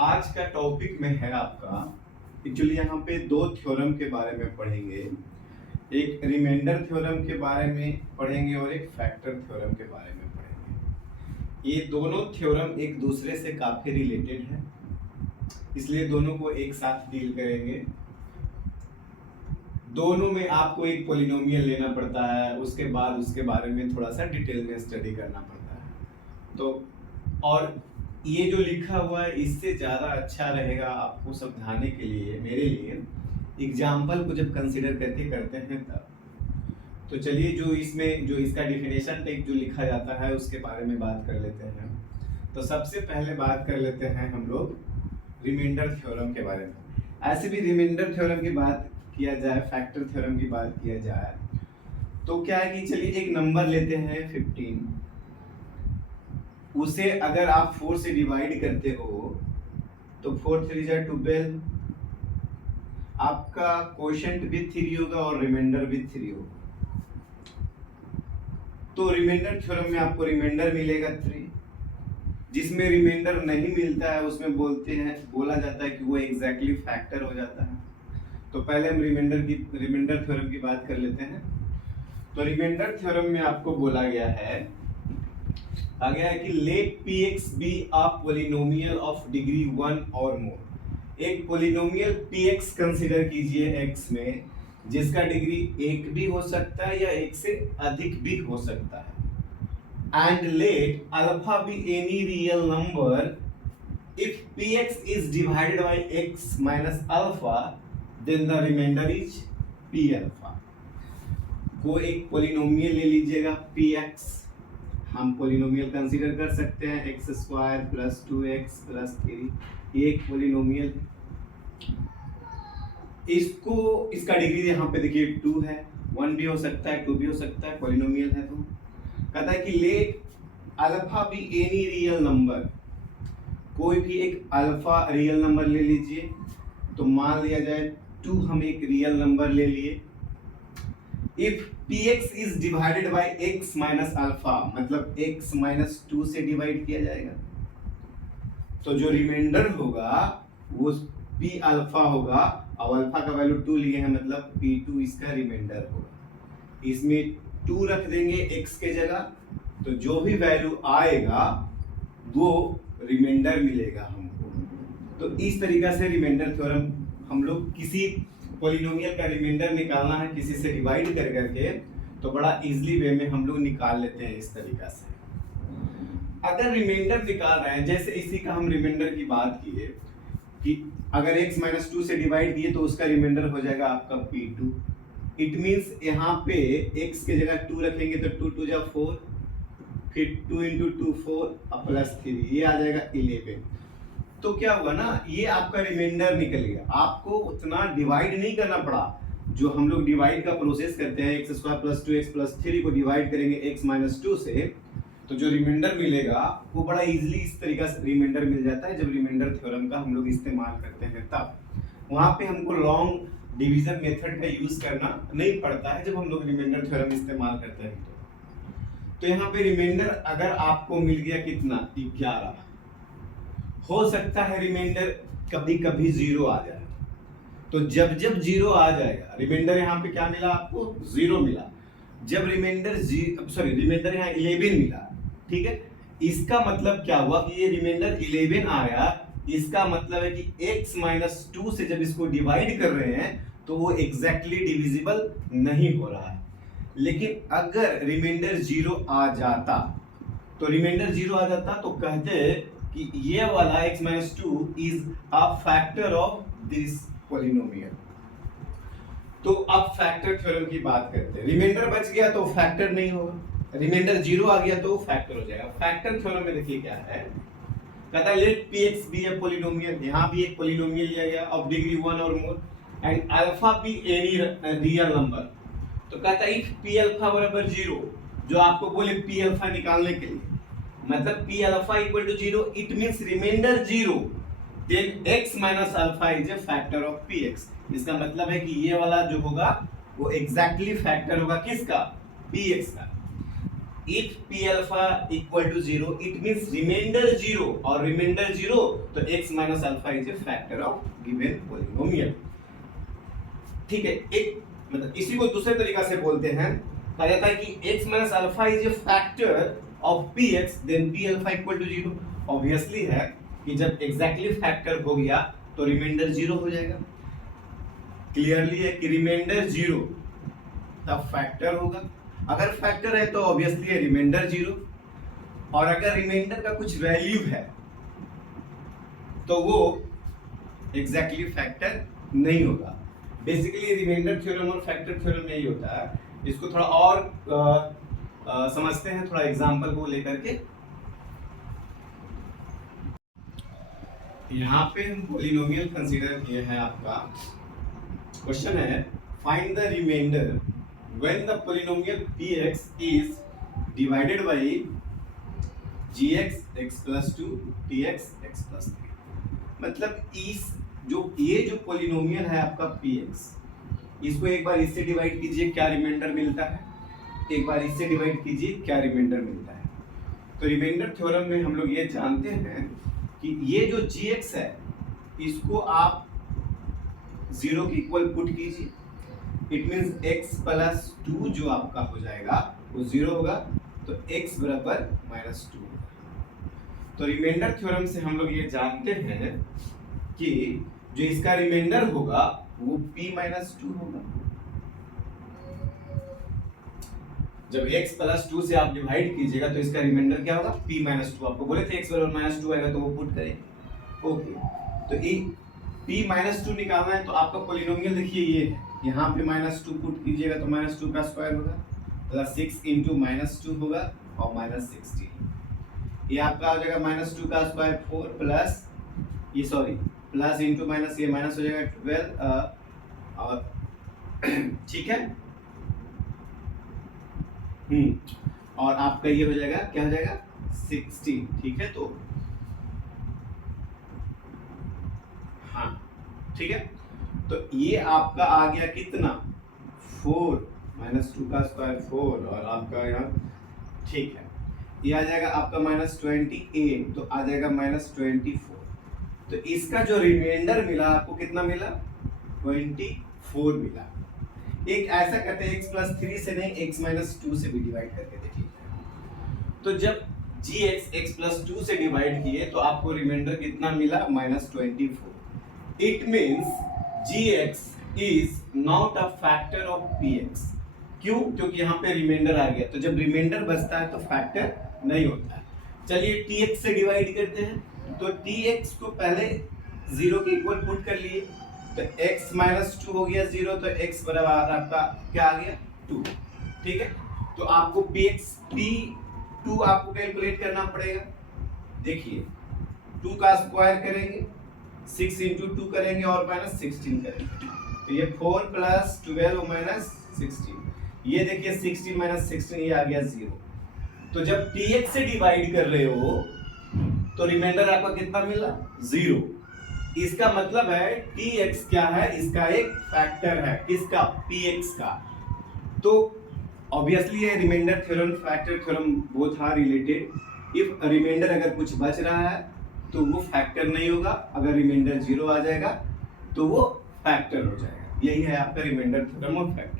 आज का टॉपिक में है आपका एक्चुअली यहाँ पे दो थ्योरम के बारे में पढ़ेंगे। एक रिमाइंडर थ्योरम के बारे में पढ़ेंगे और एक फैक्टर थ्योरम के बारे में पढ़ेंगे। ये दोनों थ्योरम एक दूसरे से काफी रिलेटेड है, इसलिए दोनों को एक साथ डील करेंगे। दोनों में आपको एक पॉलिनोमियल लेना पड़ता है, उसके बाद उसके बारे में थोड़ा सा डिटेल में स्टडी करना पड़ता है। तो और ये जो लिखा हुआ है इससे ज़्यादा अच्छा रहेगा आपको समझाने के लिए, मेरे लिए एग्जाम्पल को जब कंसिडर करके करते हैं तब। तो चलिए जो इसमें जो इसका डिफिनेशन टेक जो लिखा जाता है उसके बारे में बात कर लेते हैं। तो सबसे पहले बात कर लेते हैं हम लोग रिमाइंडर थ्योरम के बारे में। ऐसे भी रिमाइंडर थ्योरम की बात किया जाए, फैक्टर थ्योरम की बात किया जाए तो क्या है कि चलिए एक नंबर लेते हैं 15, उसे अगर आप 4 से डिवाइड करते हो तो 4 3 जा 12, आपका क्वोशिएंट भी 3 होगा और रिमाइंडर भी 3 होगा। तो रिमाइंडर थ्योरम में आपको रिमाइंडर मिलेगा 3। जिसमें रिमाइंडर नहीं मिलता है उसमें बोला जाता है कि वो एग्जैक्टली फैक्टर हो जाता है। तो पहले हम रिमाइंडर थ्योरम की बात कर लेते हैं। तो रिमाइंडर थ्योरम में आपको बोला गया है कि let px be a polynomial of degree 1 और मोर। एक पॉलिनोमियल px कंसीडर कीजिए x में, जिसका डिग्री 1 भी हो सकता है या 1 से अधिक भी हो सकता है। And let alpha be any real number if px is divided by x minus alpha, then the remainder is p alpha. को एक पॉलिनोमियल ले लीजिएगा px, हम पॉलिनोमियल कंसीडर कर सकते हैं x square plus 2x plus 3, ये एक पॉलिनोमियल है। इसका डिग्री यहाँ पे देखिए 2 है, 1 भी हो सकता है 2 भी हो सकता है, पॉलिनोमियल है। तो कहता है कि late alpha be any real number, कोई भी एक अल्फा रियल नंबर ले लीजिए। तो मान लिया जाए 2 हम एक रियल नंबर ले लिए। If px is divided by x minus alpha, मतलब x माइनस 2 से डिवाइड किया जाएगा, तो जो रिमाइंडर होगा वो p अल्फा होगा। और अल्फा का वैल्यू 2 लिए हैं, मतलब p2 इसका रिमाइंडर होगा। इसमें 2 रख देंगे x के जगह, तो जो भी वैल्यू आएगा वो रिमाइंडर मिलेगा हमको। तो इस तरीका से रिमाइंडर थ्योरम हम लोग किसी पॉलिनोमियल का रिमाइंडर निकालना है किसी से डिवाइड कर करके, तो बड़ा इजीली वे में हम लोग निकाल लेते हैं इस तरीका से। अगर रिमाइंडर निकाल रहे हैं, जैसे इसी का हम रिमाइंडर की बात किए कि अगर x माइनस 2 से डिवाइड किए तो उसका रिमाइंडर हो जाएगा आपका p2। इट मींस यहाँ पे x के जगह 2 रखेंगे तो 2 2 जा 4, फिर 2 into 2 4 प्लस 3, ये आ जाएगा 11। तो क्या होगा ना, ये आपका रिमाइंडर निकल गया। आपको उतना डिवाइड नहीं करना पड़ा। जो हम लोग डिवाइड का प्रोसेस करते हैं, x square plus 2x plus 3 को डिवाइड करेंगे x माइनस 2 से, तो जो रिमाइंडर मिलेगा वो बड़ा इजीली इस तरीका से रिमाइंडर मिल जाता है। जब रिमाइंडर थ्योरम का हम लोग इस्तेमाल करते हैं तब वहां पे हमको लॉन्ग डिवीजन मेथड का यूज करना नहीं पड़ता है जब हम लोग रिमाइंडर थ्योरम इस्तेमाल करते हैं। तो यहाँ पे रिमाइंडर अगर आपको मिल गया कितना 11, हो सकता है रिमाइंडर कभी कभी 0 आ जाए। तो जब 0 आ जाएगा, रिमाइंडर यहाँ पे क्या मिला आपको 0 मिला। जब रिमाइंडर यहाँ 11 मिला, ठीक है, इसका मतलब क्या हुआ कि ये रिमाइंडर 11 आया। इसका मतलब है कि x माइनस 2 से जब इसको डिवाइड कर रहे हैं तो वो एग्जैक्टली डिविजिबल नहीं हो रहा है। लेकिन अगर रिमाइंडर 0 आ जाता, तो कहते कि ये वाला x minus 2 is a factor of this polynomial. तो अब फैक्टर थ्योरम की बात करते हैं। रिमाइंडर बच गया तो फैक्टर नहीं होगा, रिमाइंडर 0 आ गया तो फैक्टर हो जाएगा। फैक्टर थ्योरम में देखिए क्या है, कहता है let px be a polynomial, यहां भी एक पॉलिनोमियल लिया गया ऑफ डिग्री 1 और more, and alpha be any real number. तो कहता है इफ p अल्फा बराबर 0, जो आपको बोले p अल्फा निकालने के लिए, मतलब p alpha equal to 0, it means remainder 0, then x minus alpha is a factor of px। इसका मतलब है कि ये वाला जो होगा वो एग्जैक्टली फैक्टर होगा किसका, px का। If p alpha equal to 0 it means remainder 0 और रिमाइंडर 0 तो x minus alpha is a factor of given polynomial. ठीक है, एक मतलब इसी को दूसरे तरीका से बोलते हैं, कहा जाता है कि x minus alpha is a factor of px then p alpha equal to 0। Obviously है कि जब एग्जैक्टली फैक्टर हो गया तो रिमाइंडर 0 हो जाएगा। क्लियरली है कि रिमाइंडर 0 तब फैक्टर होगा, अगर फैक्टर है तो ऑब्वियसली है रिमाइंडर 0, और अगर रिमाइंडर का कुछ वैल्यू है तो वो एग्जैक्टली फैक्टर नहीं होगा। बेसिकली रिमाइंडर थ्योरम और फैक्टर थ्योरम यही होता है। इसको थोड़ा और समझते हैं थोड़ा एग्जांपल को लेकर के। यहाँ पे हम पॉलिनोमियल कंसीडर किए हैं। आपका क्वेश्चन है find the remainder when the polynomial px is divided by gx x plus 2 tx x plus 3। मतलब इस ये जो पॉलिनोमियल है आपका px, इसको एक बार इससे डिवाइड कीजिए क्या रिमाइंडर मिलता है, एक बार इससे डिवाइड कीजिए क्या रिमाइंडर मिलता है। तो रिमाइंडर थ्योरम में हम लोग ये जानते हैं कि ये जो gx है इसको आप 0 के इक्वल पुट कीजिए, इट मींस x प्लस 2 जो आपका हो जाएगा वो 0 होगा, तो x बराबर माइनस 2 होगा। तो रिमाइंडर थ्योरम से हम लोग ये जानते हैं कि जो इसका रिमाइंडर होगा वो p माइनस 2 होगा। जब x प्लस 2 से आप डिवाइड कीजिएगा तो इसका रिमाइंडर क्या होगा, p माइनस 2। आपको बोले थे x बराबर माइनस 2 आएगा तो वो पुट करेंगे। ओके, तो ये p माइनस 2 निकालना है तो आपका पॉलिनोमियल देखिए ये है, यहाँ पे माइनस 2 पुट कीजिएगा तो माइनस 2 का स्क्वायर होगा प्लस 6 इंटू माइनस 2 होगा और माइनस 16। ये आपका हो जाएगा माइनस 2 का स्क्वायर 4 प्लस ये सॉरी प्लस इंटू माइनस ये माइनस हो जाएगा 12 और ठीक है और आपका ये हो जाएगा क्या हो जाएगा 16। ठीक है, तो हाँ ठीक है, तो ये आपका आ गया कितना 4 माइनस 2 का स्क्वायर 4 और आपका यहाँ ठीक है ये आ जाएगा आपका माइनस 28 तो आ जाएगा माइनस 24। तो इसका जो रिमाइंडर मिला आपको कितना मिला 24 मिला। एक ऐसा करते हैं x प्लस 3 से नहीं x माइनस 2 से भी डिवाइड करके देखिए। तो जब gx x प्लस 2 से डिवाइड किए तो आपको रिमाइंडर कितना मिला minus 24। It means gx is not a factor of px। क्यों? क्योंकि यहाँ पे रिमाइंडर आ गया, तो जब रिमाइंडर बचता है तो फैक्टर नहीं होता है। चलिए tx से डिवाइड करते हैं, तो tx को पहले 0 के इक्वल पुट कर लिए तो x माइनस 2 हो गया 0, तो x बराबर आपका क्या आ गया 2। ठीक है, तो आपको p2 आपको कैलकुलेट करना पड़ेगा। देखिए 2 का स्क्वायर करेंगे 6 इंटू 2 करेंगे और माइनस 16 करेंगे, तो ये 4 प्लस 12 माइनस 16। ये देखिए 16 माइनस 16 ये आ गया 0। तो जब tx से डिवाइड कर रहे हो तो रिमाइंडर आपका कितना मिला 0। इसका मतलब है tx क्या है, इसका एक फैक्टर है, किसका px का। तो ऑब्वियसली ये remainder theorem factor theorem both are related. If remainder अगर कुछ बच रहा है तो वो फैक्टर नहीं होगा, अगर रिमाइंडर 0 आ जाएगा तो वो फैक्टर हो जाएगा। यही है आपका रिमाइंडर थ्योरम और फैक्टर।